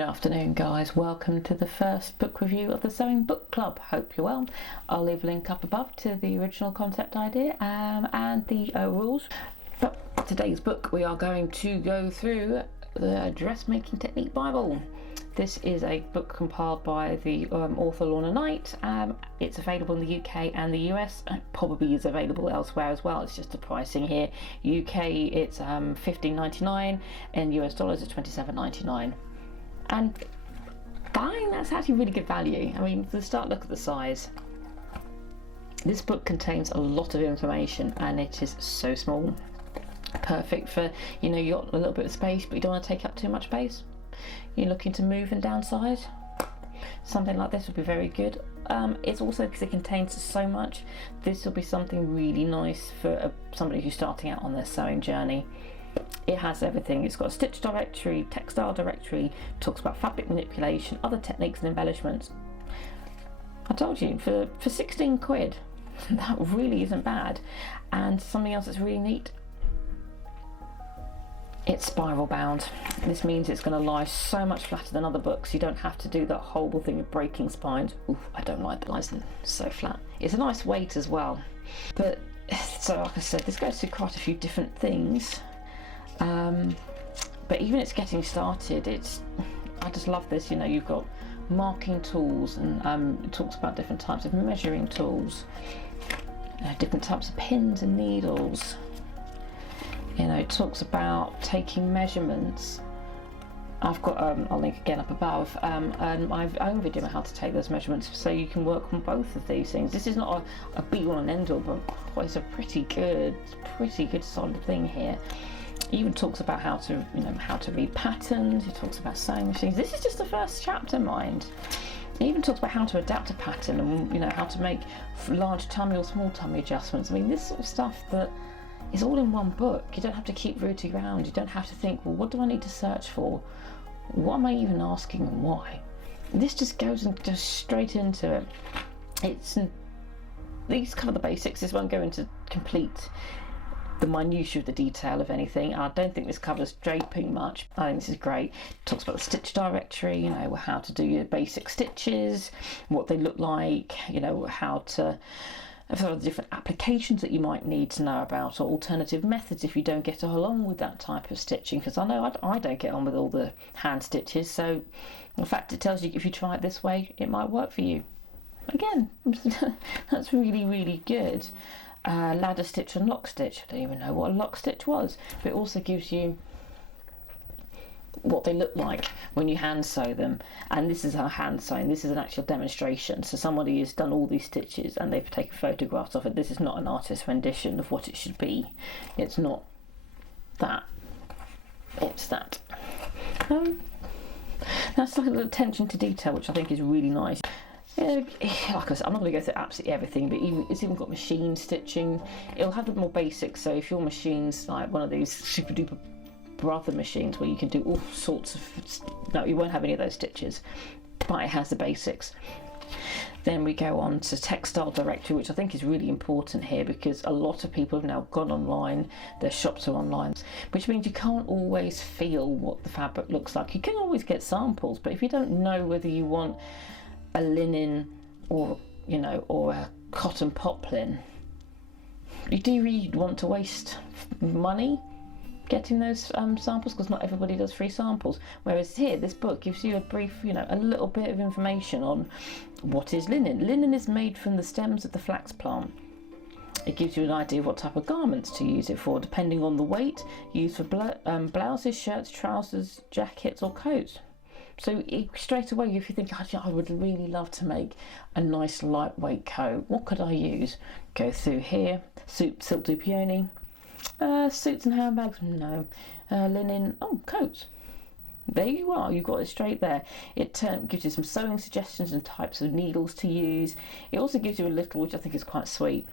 Good afternoon, guys. Welcome to the first book review of the Sewing Book Club. Hope you're well. I'll leave a link up above to the original concept idea and the rules. But today's book, we are going to go through the Dressmaking Technique Bible. This is a book compiled by the author Lorna Knight. It's available in the UK and the US. It probably is available elsewhere as well. It's just the pricing here. UK it's $15.99, in US dollars it's $27.99. And that's actually really good value. I mean, to start, look at the size. This book contains a lot of information and it is so small. Perfect for, you got a little bit of space but you don't want to take up too much space. You're looking to move and downsize. Something like this would be very good. It's also, because it contains so much, this will be something really nice for somebody who's starting out on their sewing journey. It has everything. It's got a stitch directory, textile directory, talks about fabric manipulation, other techniques and embellishments. I told you, for 16 quid, that really isn't bad. And something else that's really neat, it's spiral bound. This means it's going to lie so much flatter than other books. You don't have to do that horrible thing of breaking spines. Oof, I don't like that. It's so flat. It's a nice weight as well. But, so like I said, this goes through quite a few different things. But even it's getting started, I just love this. You've got marking tools, and it talks about different types of measuring tools, different types of pins and needles. It talks about taking measurements. I've got I'll link again up above my own video on how to take those measurements, so you can work on both of these things. This is not a be all and end all, but it's a pretty good solid thing here. It even talks about how to read patterns. It talks about sewing machines. This is just the first chapter, mind. It even talks about how to adapt a pattern and how to make large tummy or small tummy adjustments. I mean, this sort of stuff that is all in one book. You don't have to keep rooting around. You don't have to think, well, what do I need to search for? What am I even asking and why? This just goes straight into it. These cover the basics. This won't go into complete the minutiae of the detail of anything. I don't think this covers draping much. I think this is great. It talks about the stitch directory, how to do your basic stitches, what they look like, how to, if there are different applications that you might need to know about, or alternative methods if you don't get along with that type of stitching, because I know I don't get on with all the hand stitches. So in fact, it tells you if you try it this way, it might work for you. Again, that's really, really good. Ladder stitch and lock stitch. I don't even know what a lock stitch was, but it also gives you what they look like when you hand sew them. And this is our hand sewing. This is an actual demonstration. So somebody has done all these stitches and they've taken photographs of it. This is not an artist's rendition of what it should be. It's not that. It's that. That's like the attention to detail, which I think is really nice. Like I said, I'm not going to go through absolutely everything, but it's even got machine stitching. It'll have the more basics, so if your machine's like one of these super duper brother machines where you can do all sorts of, no, you won't have any of those stitches, but it has the basics. Then we go on to textile directory, which I think is really important here because a lot of people have now gone online, their shops are online, which means you can't always feel what the fabric looks like. You can always get samples, but if you don't know whether you want a linen or a cotton poplin, do you really want to waste money getting those samples, because not everybody does free samples. Whereas here, this book gives you a brief, a little bit of information on what is linen. Linen is made from the stems of the flax plant. It gives you an idea of what type of garments to use it for, depending on the weight, used for blouses, shirts, trousers, jackets or coats. So straight away, if you think, I would really love to make a nice lightweight coat, what could I use? Go through here, silk dupioni, suits and handbags, no, linen, coats. There you are, you've got it straight there. It gives you some sewing suggestions and types of needles to use. It also gives you a little, which I think is quite sweet,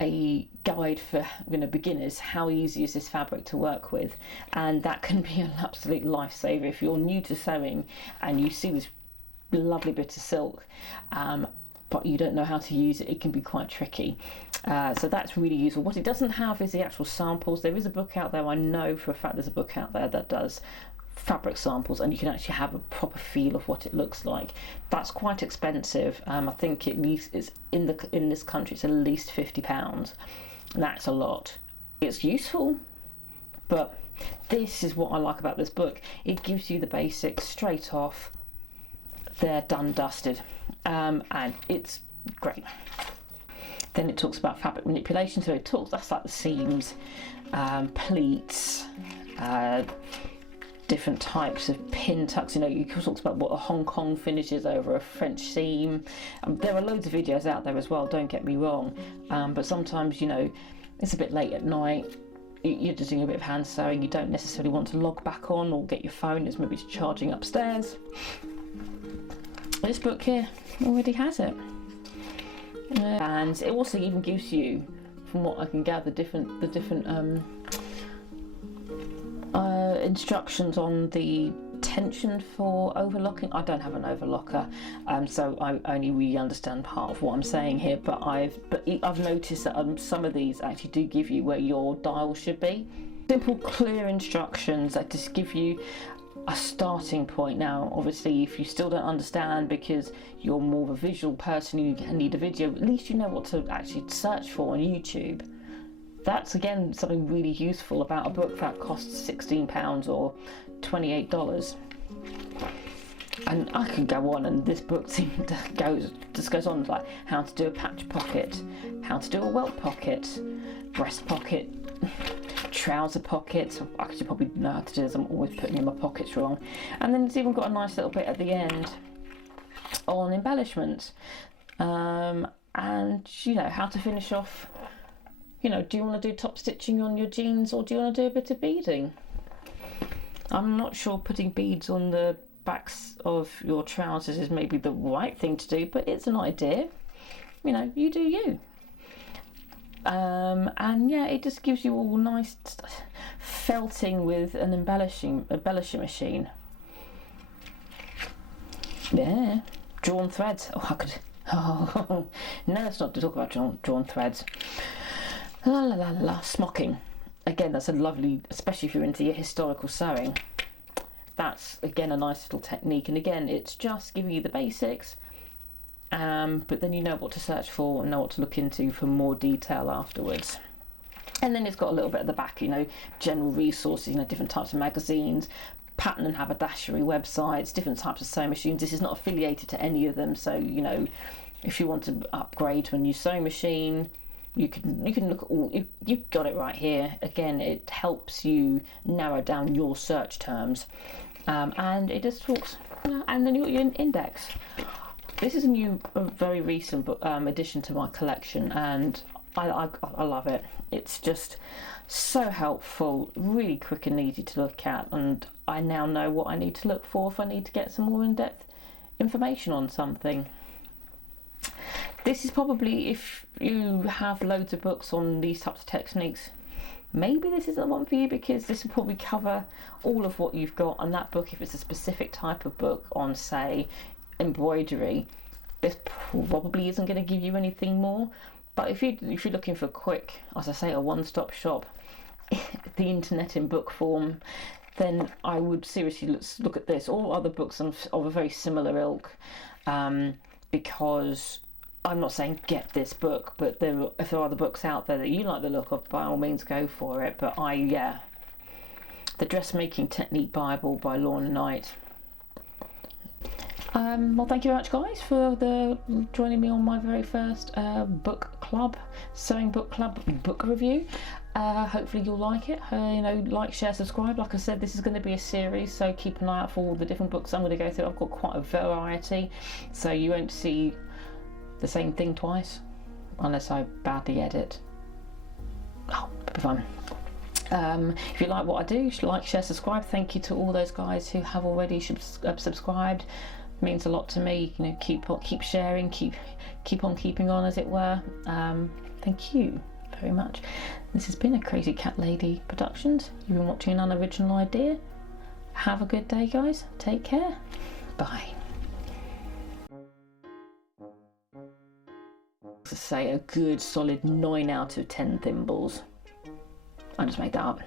a guide for beginners. How easy is this fabric to work with? And that can be an absolute lifesaver if you're new to sewing and you see this lovely bit of silk, but you don't know how to use it. It can be quite tricky. So that's really useful. What it doesn't have is the actual samples. There is a book out there, I know for a fact there's a book out there that does fabric samples, and you can actually have a proper feel of what it looks like. That's quite expensive. I think at least it's in this country it's at least £50. That's a lot. It's useful, but this is what I like about this book. It gives you the basics straight off. They're done, dusted, and it's great. Then it talks about fabric manipulation, so that's like the seams, pleats, different types of pin tucks. It talks about what a Hong Kong finish is over a French seam. There are loads of videos out there as well, don't get me wrong, but sometimes it's a bit late at night, you're just doing a bit of hand sewing, you don't necessarily want to log back on or get your phone, it's maybe charging upstairs. This book here already has it. And it also even gives you, from what I can gather, the different instructions on the tension for overlocking. I don't have an overlocker, so I only really understand part of what I'm saying here. But I've noticed that some of these actually do give you where your dial should be. Simple, clear instructions that just give you a starting point. Now obviously if you still don't understand because you're more of a visual person, you need a video, at least you know what to actually search for on YouTube. That's again something really useful about a book that costs £16 or $28. And I could go on, and this book just goes on, like how to do a patch pocket, how to do a welt pocket, breast pocket, trouser pockets. I actually probably know how to do this, I'm always putting in my pockets wrong. And then it's even got a nice little bit at the end on embellishments, and how to finish off. Do you want to do top stitching on your jeans, or do you want to do a bit of beading? I'm not sure putting beads on the backs of your trousers is maybe the right thing to do, but it's an idea. You do you. And yeah, it just gives you all nice felting with an embellishing machine. Yeah, drawn threads. No, let's not talk about drawn threads. La la la la. Smocking. Again, that's a lovely, especially if you're into your historical sewing. That's again a nice little technique, and again it's just giving you the basics. But then you know what to search for and know what to look into for more detail afterwards. And then it's got a little bit at the back, general resources, different types of magazines, pattern and haberdashery websites, different types of sewing machines. This is not affiliated to any of them, so if you want to upgrade to a new sewing machine, you can look at all. You've got it right here. Again, it helps you narrow down your search terms, and it just talks. And then you got your index. This is a very recent book, addition to my collection, and I love it. It's just so helpful, really quick and easy to look at, and I now know what I need to look for if I need to get some more in-depth information on something. This is probably, if you have loads of books on these types of techniques, maybe this isn't the one for you, because this will probably cover all of what you've got. And that book, if it's a specific type of book on, say, embroidery, this probably isn't going to give you anything more. But if you're looking for quick, as I say, a one-stop shop, the internet in book form, then I would seriously look at this or other books of a very similar ilk, because I'm not saying get this book, but if there are other books out there that you like the look of, by all means go for it. But the Dressmaking Technique Bible by Lorna Knight. Well, thank you very much, guys, for joining me on my very first sewing book club book review. Hopefully you'll like it. Like, share, subscribe. Like I said, this is going to be a series, so keep an eye out for all the different books I'm going to go through. I've got quite a variety, so you won't see the same thing twice, unless I badly edit. It'll be fun. If you like what I do, like, share, subscribe. Thank you to all those guys who have already subscribed. It means a lot to me. Keep sharing, keep on keeping on, as it were. Thank you very much. This has been a Crazy Cat Lady Productions. You've been watching an unoriginal idea. Have a good day, guys. Take care. Bye. To say a good solid 9 out of 10 thimbles. I just made that up.